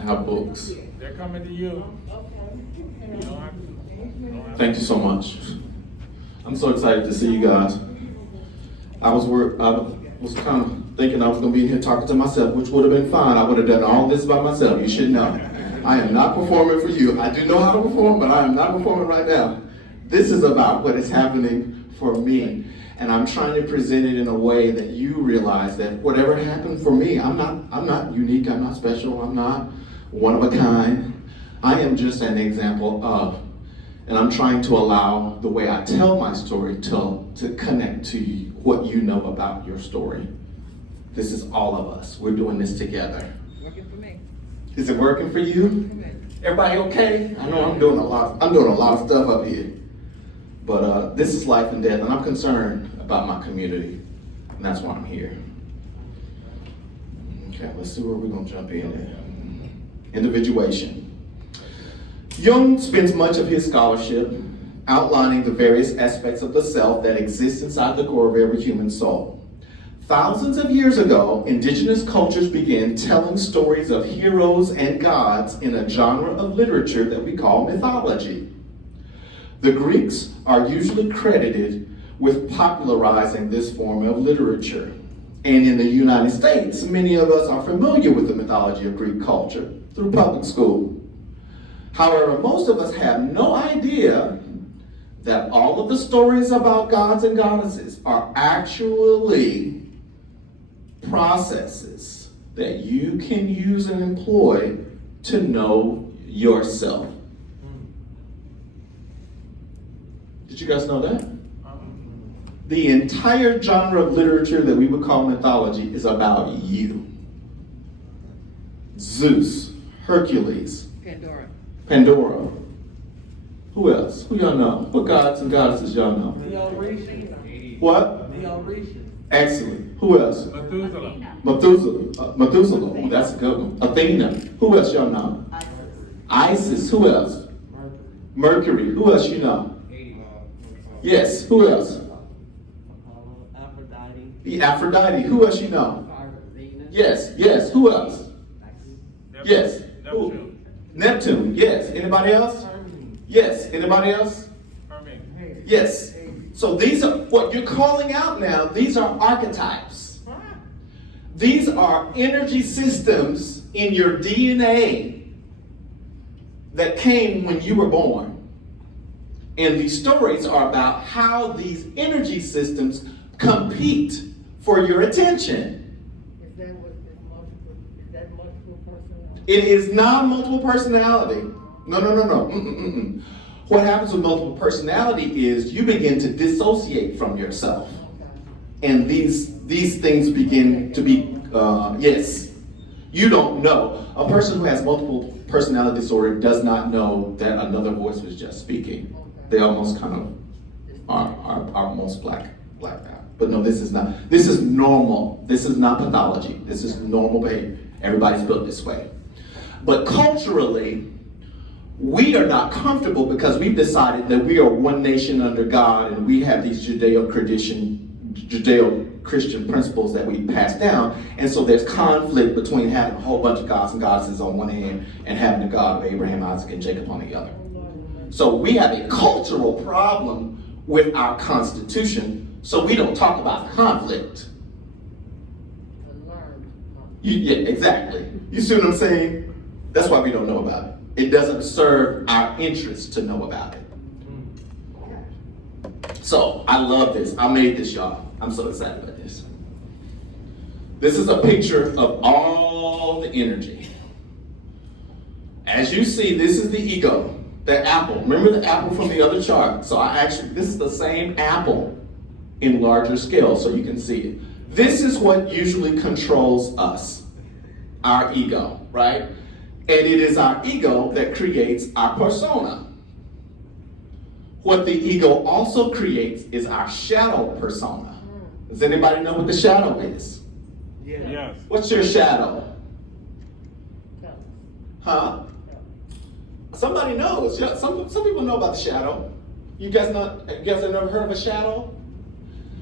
I have books. They're coming to you. Thank you so much. I'm so excited to see you guys. I was kind of thinking I was going to be in here talking to myself, which would have been fine. I would have done all this by myself. You should know. I am not performing for you. I do know how to perform, but I am not performing right now. This is about what is happening for me. And I'm trying to present it in a way that you realize that whatever happened for me, I'm not unique, I'm not special, I'm not one of a kind. I am just an example of. And I'm trying to allow the way I tell my story to connect to what you know about your story. This is all of us. We're doing this together. Working for me. Is it working for you? Everybody okay? I know I'm doing a lot of stuff up here. But this is life and death, and I'm concerned about my community. And that's why I'm here. Okay, let's see where we're gonna jump in. Individuation. Jung spends much of his scholarship outlining the various aspects of the self that exist inside the core of every human soul. Thousands of years ago, indigenous cultures began telling stories of heroes and gods in a genre of literature that we call mythology. The Greeks are usually credited with popularizing this form of literature. And in the United States, many of us are familiar with the mythology of Greek culture through public school. However, most of us have no idea that all of the stories about gods and goddesses are actually processes that you can use and employ to know yourself. Did you guys know that? The entire genre of literature that we would call mythology is about you. Zeus, Hercules, Pandora. Who else? Who y'all know? What gods and goddesses y'all know? What? Excellent. Who else? Methuselah. Oh, that's a good one. Athena. Who else y'all know? Isis. Who else? Mercury. Who else you know? Yes. Who else? The Aphrodite. Who else you know? Yes. Yes. Who else? Yes. Who? Neptune. Yes. Anybody else? Yes. Anybody else? Yes. So these are what you're calling out now. These are archetypes. These are energy systems in your DNA that came when you were born. And these stories are about how these energy systems compete for your attention. Is that multiple personality? It is not multiple personality. No. What happens with multiple personality is you begin to dissociate from yourself. And these things begin to be, yes, you don't know. A person who has multiple personality disorder does not know that another voice was just speaking. They almost kind of are almost blacked out. But no, this is normal. This is not pathology. This is normal behavior. Everybody's built this way. But culturally, we are not comfortable because we've decided that we are one nation under God and we have these Judeo-Christian principles that we pass down. And so there's conflict between having a whole bunch of gods and goddesses on one hand and having the God of Abraham, Isaac, and Jacob on the other. So we have a cultural problem with our Constitution, so we don't talk about conflict. Yeah, exactly. You see what I'm saying? That's why we don't know about it. It doesn't serve our interest to know about it. So I love this. I made this, y'all. I'm so excited about this. This is a picture of all the energy. As you see, this is the ego, the apple. Remember the apple from the other chart? So this is the same apple in larger scale, so you can see it. This is what usually controls us, our ego, right? And it is our ego that creates our persona. What the ego also creates is our shadow persona. Does anybody know what the shadow is? Yes. What's your shadow? Huh? Somebody knows. Yeah, some people know about the shadow. You guys have never heard of a shadow?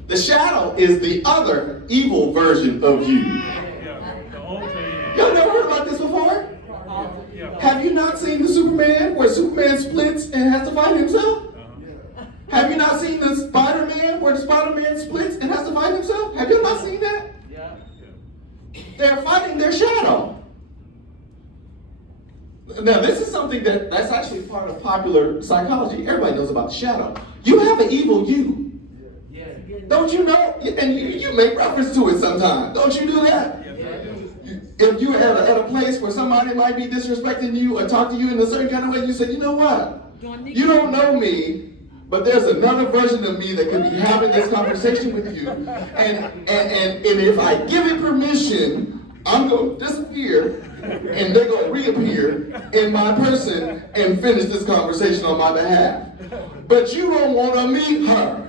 The shadow is the other evil version of you. Yeah, the old thing. Y'all never heard about this before? Yeah. Have you not seen the Superman where Superman splits and has to fight himself? Have you not seen the Spider-Man where the Spider-Man splits and has to fight himself? Have you not seen that? Yeah. They're fighting their shadow. Now, this is something that's actually part of popular psychology. Everybody knows about the shadow. You have an evil you. Yeah. Don't you know? And you make reference to it sometimes. Don't you do that? If you're at a place where somebody might be disrespecting you or talk to you in a certain kind of way, you say, you know what? You don't know me, but there's another version of me that could be having this conversation with you. And if I give it permission, I'm going to disappear and they're going to reappear in my person and finish this conversation on my behalf. But you don't want to meet her.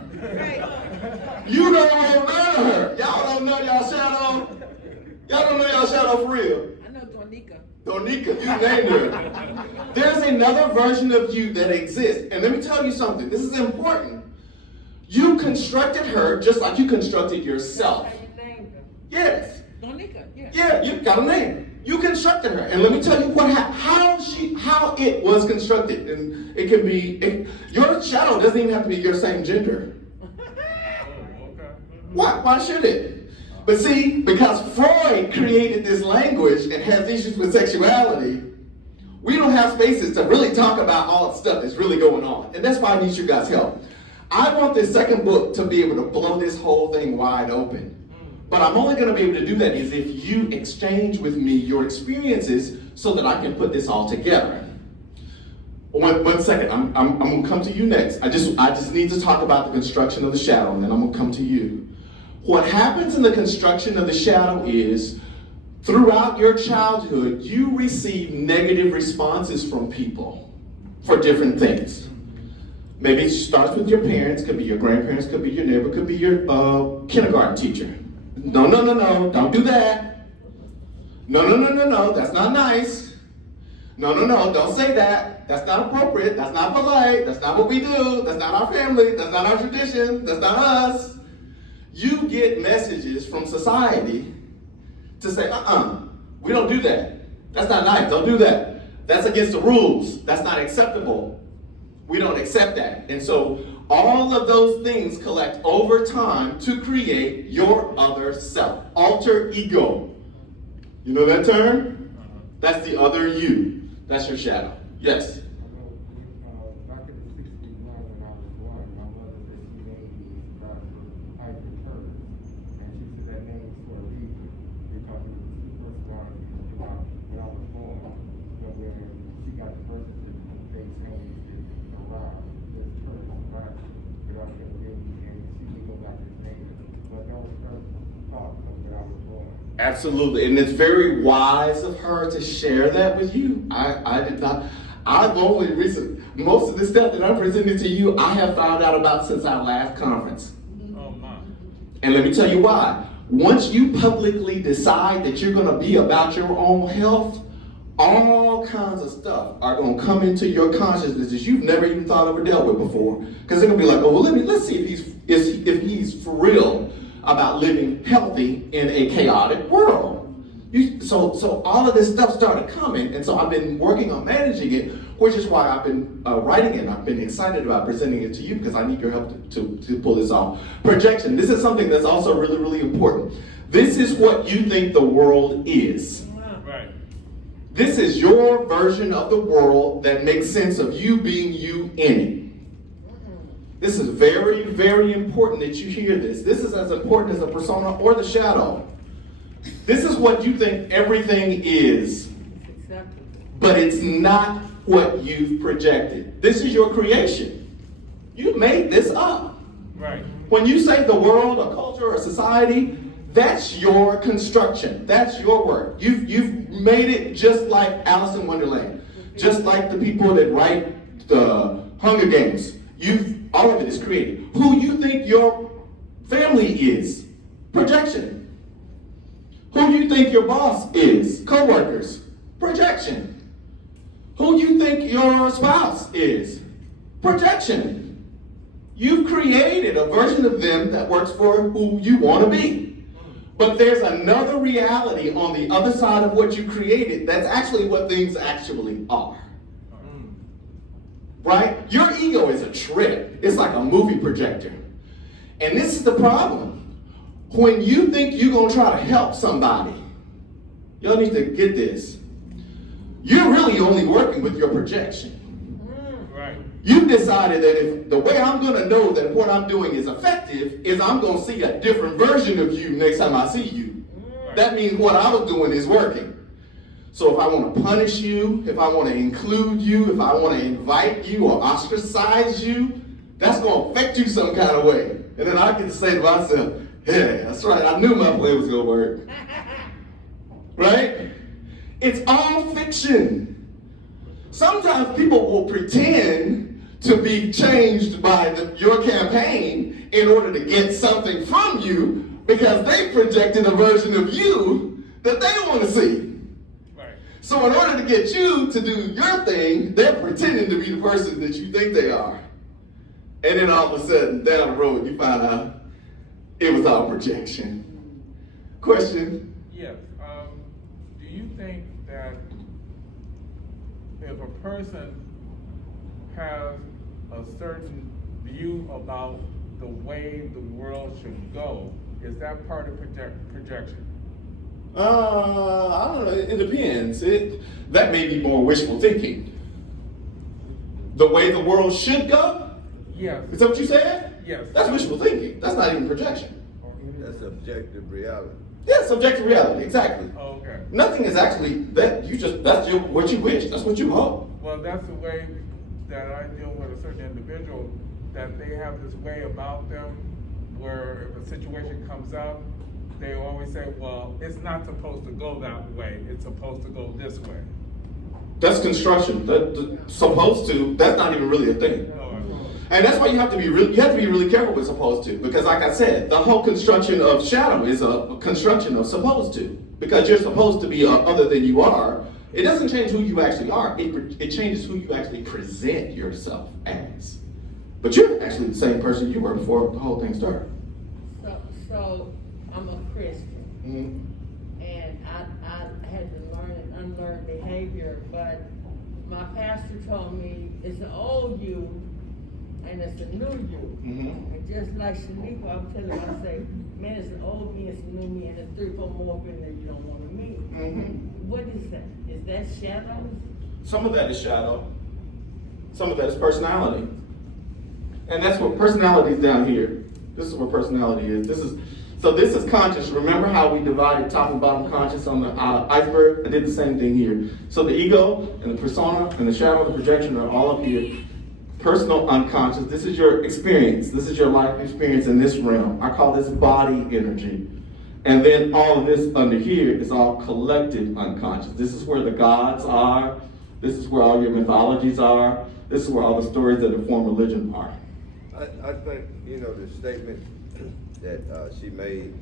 You don't want none of her. Y'all don't know y'all shadow. Y'all don't know y'all shadow for real. I know Donika. Donika, you named her. There's another version of you that exists. And let me tell you something. This is important. You constructed her just like you constructed yourself. That's how you named her. Yes. Donika, yeah. Yeah, you got a name. You constructed her. And let me tell you how it was constructed. And it can be, your shadow doesn't even have to be your same gender. Why should it? But see, because Freud created this language and has issues with sexuality, we don't have spaces to really talk about all the stuff that's really going on. And that's why I need you guys' help. I want this second book to be able to blow this whole thing wide open. But I'm only going to be able to do that is if you exchange with me your experiences so that I can put this all together. One second, I'm going to come to you next. I just need to talk about the construction of the shadow, and then I'm going to come to you. What happens in the construction of the shadow is, throughout your childhood, you receive negative responses from people for different things. Maybe it starts with your parents, could be your grandparents, could be your neighbor, could be your kindergarten teacher. No, don't do that. No, that's not nice. No, don't say that. That's not appropriate. That's not polite. That's not what we do. That's not our family. That's not our tradition. That's not us. You get messages from society to say, we don't do that. That's not nice. Don't do that. That's against the rules. That's not acceptable. We don't accept that. And so all of those things collect over time to create your other self, alter ego. You know that term? That's the other you. That's your shadow. Yes? Back in the 60s, when I was born, my mother said she named me Piper Turner. And she said that name was for a reason, because it was the first one when I was born. But when she got the birth certificate, they changed it around. There's Turner, right? But I said, and she didn't go back to his name. But that was her thought when I was born. Absolutely, and it's very wise of her to share that with you. I did not. I've only recently, most of the stuff that I'm presenting to you, I have found out about since our last conference. Oh my. And let me tell you why. Once you publicly decide that you're going to be about your own health, all kinds of stuff are going to come into your consciousness that you've never even thought of or dealt with before. Because they're going to be like, oh, well, let's see if he's for real about living healthy in a chaotic world. So all of this stuff started coming, and so I've been working on managing it, which is why I've been writing it. I've been excited about presenting it to you because I need your help to pull this off. Projection. This is something that's also really, really important. This is what you think the world is. Right. This is your version of the world that makes sense of you being you in it. This is very, very important that you hear this. This is as important as the persona or the shadow. This is what you think everything is, but it's not what you've projected. This is your creation. You made this up. Right. When you say the world or culture or society, that's your construction. That's your work. You've made it just like Alice in Wonderland, just like the people that write the Hunger Games. All of it is created. Who you think your family is, projection. Who you think your boss is, co-workers, projection. Who you think your spouse is, projection. You've created a version of them that works for who you want to be. But there's another reality on the other side of what you created that's actually what things actually are. Right? Your ego is a trip. It's like a movie projector. And this is the problem. When you think you're going to try to help somebody, y'all need to get this. You're really only working with your projection. Right. You've decided that if the way I'm going to know that what I'm doing is effective is I'm going to see a different version of you next time I see you. Right. That means what I was doing is working. So if I want to punish you, if I want to include you, if I want to invite you or ostracize you, that's going to affect you some kind of way. And then I get to say to myself, yeah, that's right, I knew my play was going to work. Right? It's all fiction. Sometimes people will pretend to be changed by your campaign in order to get something from you because they projected a version of you that they want to see. So in order to get you to do your thing, they're pretending to be the person that you think they are. And then all of a sudden, down the road, you find out it was all projection. Question? Yes. Do you think that if a person has a certain view about the way the world should go, is that part of projection? I don't know. It depends. That may be more wishful thinking. The way the world should go? Yes. Is that what you said? Yes. That's wishful thinking. That's not even projection. That's objective reality. Yeah, subjective reality. Exactly. Oh, okay. Nothing is actually that. What you wish. That's what you hope. Well, that's the way that I deal with a certain individual, that they have this way about them where if a situation comes up, they always say, well, it's not supposed to go that way. It's supposed to go this way. That's construction. Supposed to, that's not even really a thing. And that's why you have to be really careful with supposed to. Because like I said, the whole construction of shadow is a construction of supposed to. Because you're supposed to be other than you are. It doesn't change who you actually are. It changes who you actually present yourself as. But you're actually the same person you were before the whole thing started. So I'm a Christian, Mm-hmm. and I had to learn and unlearn behavior, but my pastor told me it's an old you and it's a new you. Mm-hmm. And just like Shanika, I'm telling you, I say, man, it's an old me, it's a new me, and there's 3 or 4 more people that you don't want to meet. Mm-hmm. What is that? Is that shadows? Some of that is shadow. Some of that is personality. And that's what personality is down here. This is where personality is. This is conscious. Remember how we divided top and bottom conscious on the iceberg? I did the same thing here. So the ego and the persona and the shadow and the projection are all up here. Personal unconscious. This is your experience. This is your life experience in this realm. I call this body energy. And then all of this under here is all collective unconscious. This is where the gods are. This is where all your mythologies are. This is where all the stories that form religion are. I think, the statement that she made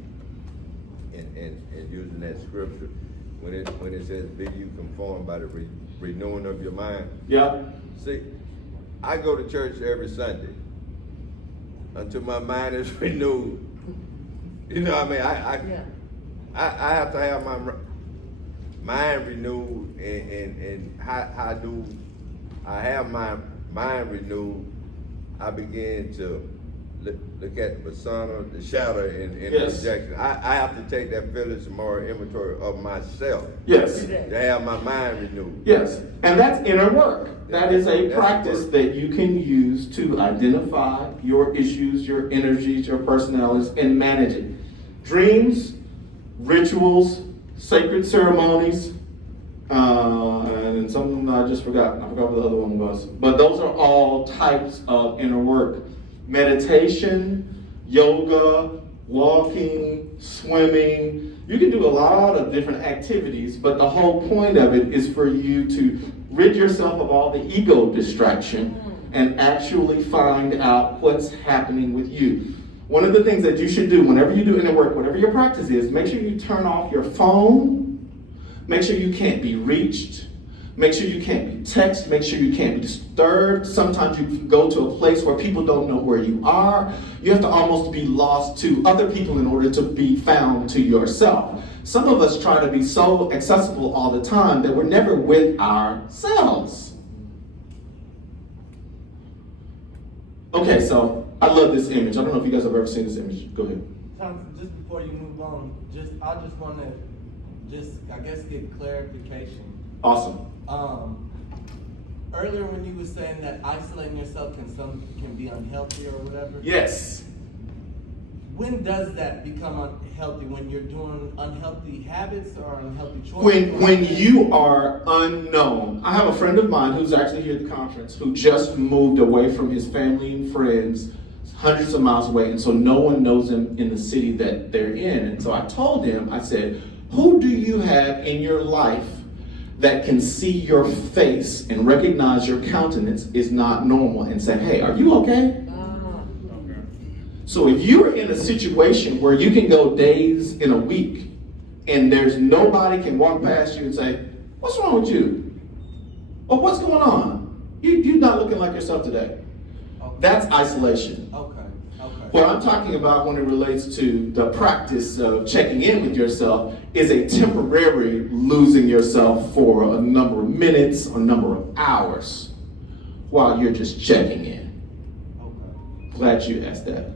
in using that scripture, when it says, be you conformed by the renewing of your mind. Yeah. See, I go to church every Sunday until my mind is renewed. You know what I mean? I have to have my mind renewed, and how do I have my mind renewed? I begin to look at the persona, the shadow, and Yes. the projection. I have to take that village and moral inventory of myself. Yes. To have my mind renewed. Yes. And that's inner work. That is a That's practice work. that you can use to identify your issues, your energies, your personalities, and manage it. Dreams, rituals, sacred ceremonies, and something I just forgot. I forgot what the other one was. But those are all types of inner work. Meditation, yoga, walking, swimming. You can do a lot of different activities, but the whole point of it is for you to rid yourself of all the ego distraction and actually find out what's happening with you. One of the things that you should do whenever you do inner work, whatever your practice is, make sure you turn off your phone. Make sure you can't be reached. Make sure you can't be texted. Make sure you can't be disturbed. Sometimes you can go to a place where people don't know where you are. You have to almost be lost to other people in order to be found to yourself. Some of us try to be so accessible all the time that we're never with ourselves. Okay, so I love this image. I don't know if you guys have ever seen this image. Go ahead. Thompson, just before you move on, I just want to I guess get clarification. Awesome. Earlier when you were saying that isolating yourself can be unhealthy or whatever. Yes. When does that become unhealthy? When you're doing unhealthy habits or unhealthy choices? When you are unknown. I have a friend of mine who's actually here at the conference who just moved away from his family and friends hundreds of miles away, and so no one knows him in the city that they're in. And so I told him, I said, who do you have in your life that can see your face and recognize your countenance is not normal and say, hey, are you okay? So if you're in a situation where you can go days in a week and there's nobody can walk past you and say, what's wrong with you? Or what's going on? You're not looking like yourself today. Okay. That's isolation. Okay. What I'm talking about when it relates to the practice of checking in with yourself is a temporary losing yourself for a number of minutes or a number of hours while you're just checking in. Okay. Glad you asked that.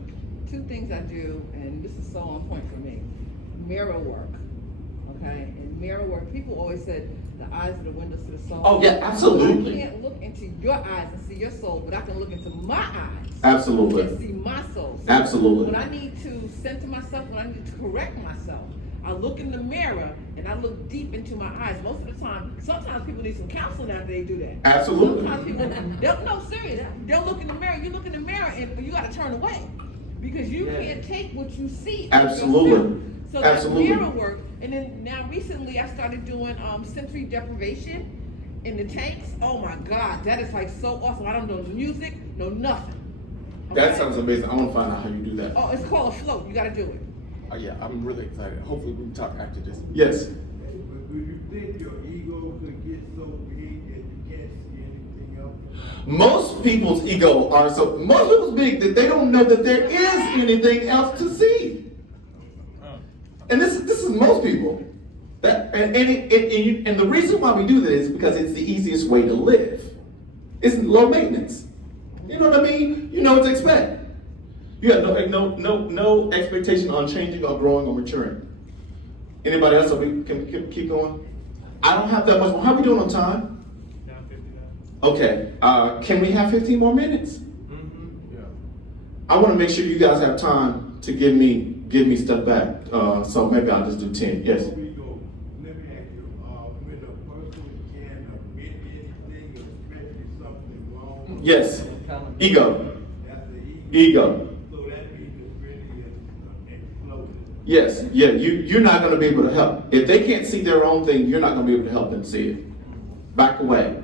Two things I do, and this is so on point for me. Mirror work, okay? And mirror work, people always said the eyes are the windows to the soul. Oh yeah, absolutely. I can't look into your eyes and see your soul, but I can look into my eyes Absolutely. and see my soul. So Absolutely. when I need to center myself, when I need to correct myself, I look in the mirror and I look deep into my eyes. Most of the time, sometimes people need some counseling after they do that. Absolutely. Sometimes people, no, serious. They'll look in the mirror, you look in the mirror and you gotta turn away. Because you can't take what you see. Absolutely. Yourself. So Absolutely. that mirror work, and then now recently I started doing sensory deprivation in the tanks. Oh my God, that is like so awesome. I don't know music, no nothing. That Okay? sounds amazing. I want to find out how you do that. Oh, it's called a float. You gotta do it. Oh yeah, I'm really excited. Hopefully we can talk after this. Yes. But do you think your ego could get so big that you can't see anything else? Most people's ego are so, most people's big that they don't know that there is anything else to see. And this is most people. And the reason why we do that is because it's the easiest way to live. It's low maintenance. You know what I mean? You know what to expect. You have no expectation on changing or growing or maturing. Anybody else? So we can keep going. I don't have that much more. How are we doing on time? Down 59. Okay. Can we have 15 more minutes? Yeah. I want to make sure you guys have time to give me stuff back. So maybe I'll just do 10. Yes. Before we go, let me ask you, when a person can admit anything, especially something wrong. Yes. Ego. That's the ego. Ego. So that means it's really exploded. Yes. Yeah. You're not going to be able to help. If they can't see their own thing, you're not going to be able to help them see it. Back away.